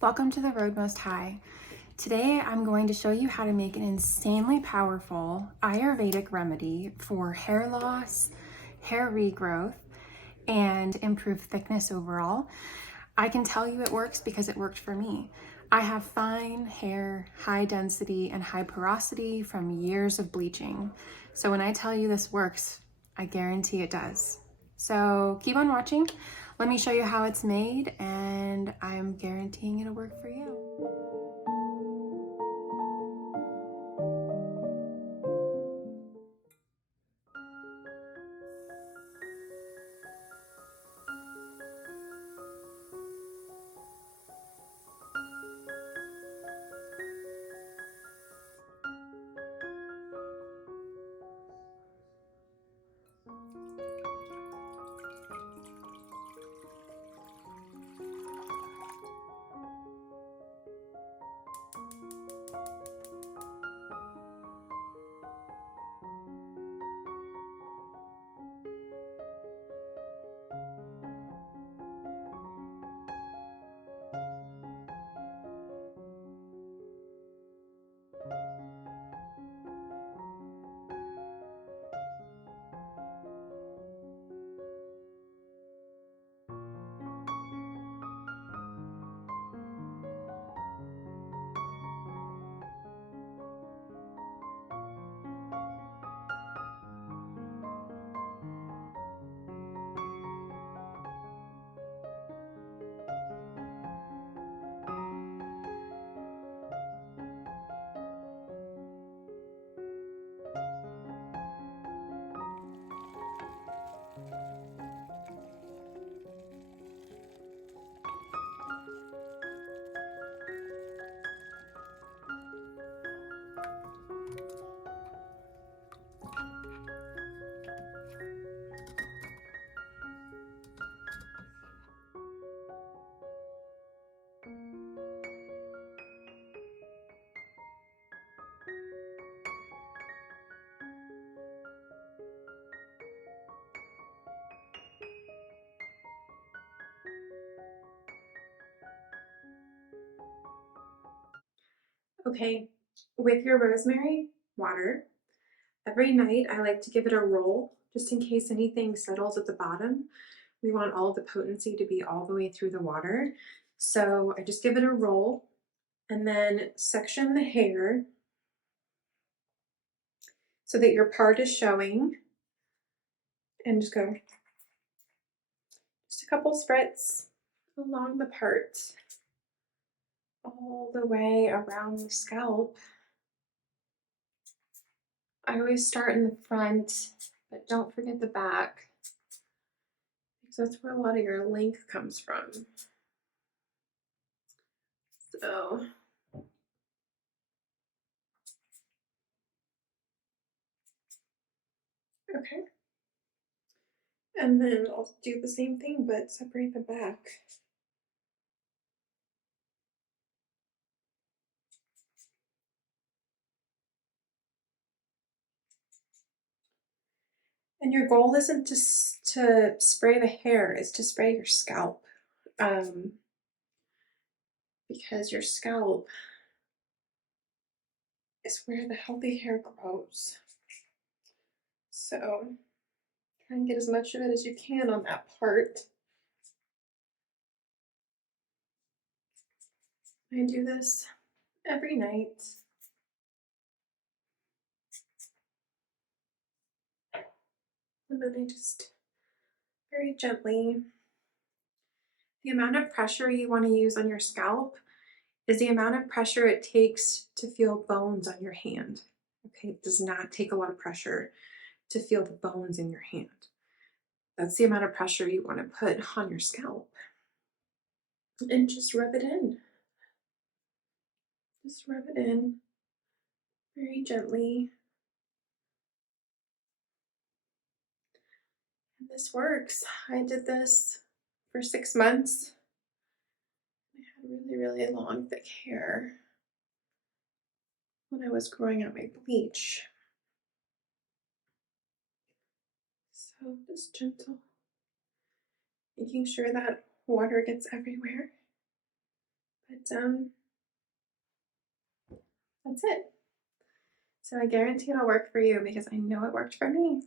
Welcome to the Road Most High. Today I'm going to show you how to make an insanely powerful Ayurvedic remedy for hair loss, hair regrowth, and improve thickness overall. I can tell you it works because it worked for me. I have fine hair, high density, and high porosity from years of bleaching. So when I tell you this works, I guarantee it does. So keep on watching. Let me show you how it's made, and I'm guaranteeing it'll work for you. Okay, with your rosemary water, every night I like to give it a roll just in case anything settles at the bottom. We want all of the potency to be all the way through the water. So I just give it a roll and then section the hair so that your part is showing, and just go just a couple spritz along the part all the way around the scalp. I always start in the front, but don't forget the back, because that's where a lot of your length comes from. So, okay. And then I'll do the same thing, but separate the back. And your goal isn't to spray the hair, it's to spray your scalp. Because your scalp is where the healthy hair grows. So try and get as much of it as you can on that part. I do this every night. And then I just very gently. The amount of pressure you want to use on your scalp is the amount of pressure it takes to feel bones on your hand. Okay, it does not take a lot of pressure to feel the bones in your hand. That's the amount of pressure you want to put on your scalp. And just rub it in. Just rub it in very gently. And this works. I did this for 6 months. I had really, really long, thick hair when I was growing out my bleach. So just gentle, making sure that water gets everywhere, But that's it. So I guarantee it'll work for you because I know it worked for me.